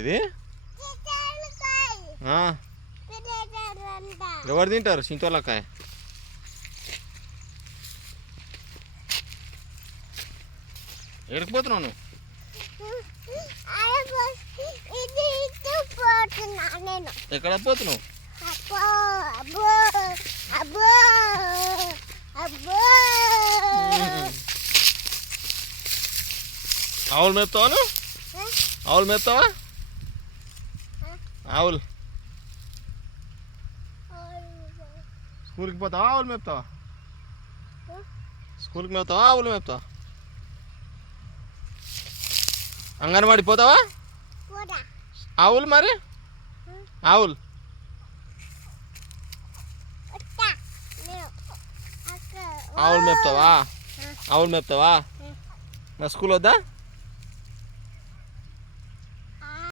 ఇది ఎవరు తింటారు చింతోలకాయ? ఎడకపోతున్నావు నువ్వు? ఎక్కడ పోతున్నావు? ఆవులు మేపుతావా నువ్వు? ఆవులు మేపుతావా? ఆవులు స్కూల్కి పోతావా? ఆవులు మేపుతావా? స్కూల్కి మేపుతావా? ఆవులు మేపుతావా? అంగన్వాడి పోతావా? ఆవులు మరి ఆవులు ఆవులు మేపుతావా? ఆవులు మేపుతావా? నా స్కూల్ వద్దా?